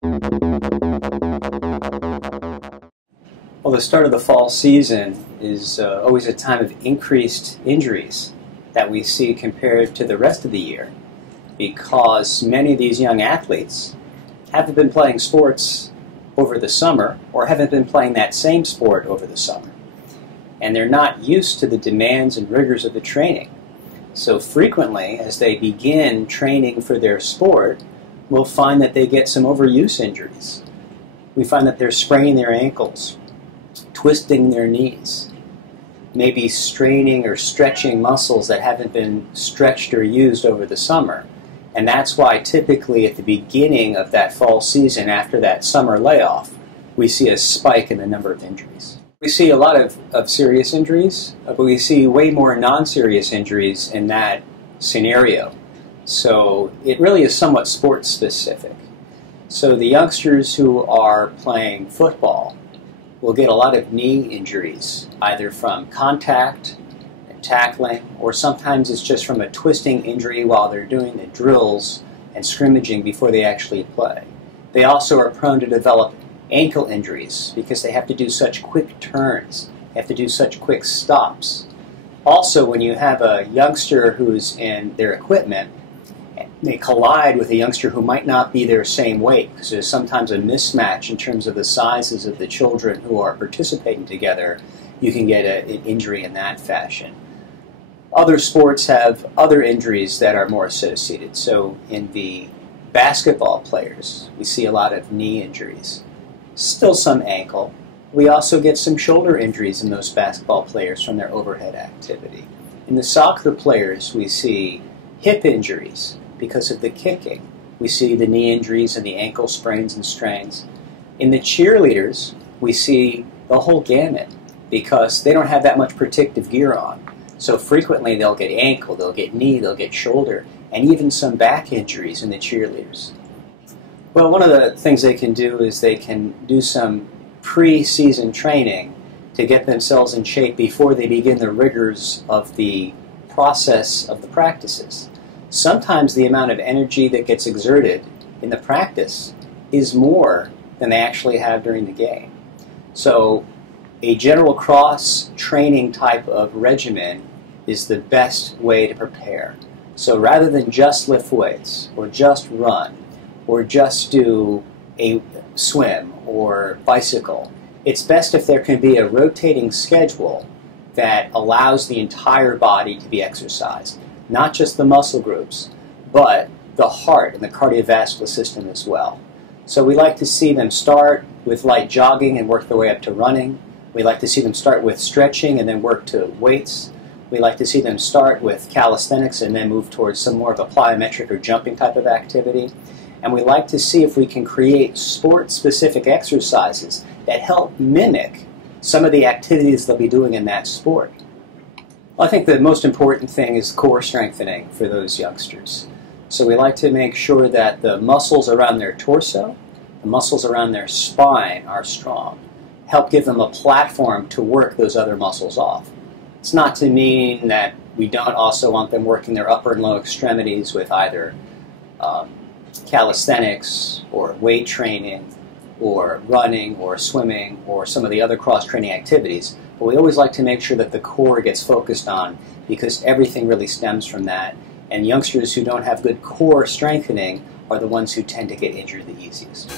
Well, the start of the fall season is always a time of increased injuries that we see compared to the rest of the year, because many of these young athletes haven't been playing sports over the summer or haven't been playing that same sport over the summer. And they're not used to the demands and rigors of the training. So frequently, as they begin training for their sport, we'll find that they get some overuse injuries. We find that they're spraining their ankles, twisting their knees, maybe straining or stretching muscles that haven't been stretched or used over the summer. And that's why typically at the beginning of that fall season, after that summer layoff, we see a spike in the number of injuries. We see a lot of serious injuries, but we see way more non-serious injuries in that scenario. So it really is somewhat sports specific. So the youngsters who are playing football will get a lot of knee injuries, either from contact and tackling, or sometimes it's just from a twisting injury while they're doing the drills and scrimmaging before they actually play. They also are prone to develop ankle injuries because they have to do such quick turns, they have to do such quick stops. Also, when you have a youngster who's in their equipment, they collide with a youngster who might not be their same weight, because there's sometimes a mismatch in terms of the sizes of the children who are participating together. You can get an injury in that fashion. Other sports have other injuries that are more associated. So in the basketball players, we see a lot of knee injuries. Still some ankle. We also get some shoulder injuries in those basketball players from their overhead activity. In the soccer players, we see hip injuries because of the kicking. We see the knee injuries and the ankle sprains and strains. In the cheerleaders, we see the whole gamut because they don't have that much protective gear on. So frequently they'll get ankle, they'll get knee, they'll get shoulder, and even some back injuries in the cheerleaders. Well, one of the things they can do is they can do some pre-season training to get themselves in shape before they begin the rigors of the process of the practices. Sometimes the amount of energy that gets exerted in the practice is more than they actually have during the game. So a general cross-training type of regimen is the best way to prepare. So rather than just lift weights or just run, or just do a swim or bicycle, it's best if there can be a rotating schedule that allows the entire body to be exercised. Not just the muscle groups, but the heart and the cardiovascular system as well. So we like to see them start with light jogging and work their way up to running. We like to see them start with stretching and then work to weights. We like to see them start with calisthenics and then move towards some more of a plyometric or jumping type of activity. And we like to see if we can create sport-specific exercises that help mimic some of the activities they'll be doing in that sport. Well, I think the most important thing is core strengthening for those youngsters. So we like to make sure that the muscles around their torso, the muscles around their spine are strong. Help give them a platform to work those other muscles off. It's not to mean that we don't also want them working their upper and lower extremities with either calisthenics or weight training or running or swimming or some of the other cross-training activities. But we always like to make sure that the core gets focused on, because everything really stems from that. And youngsters who don't have good core strengthening are the ones who tend to get injured the easiest.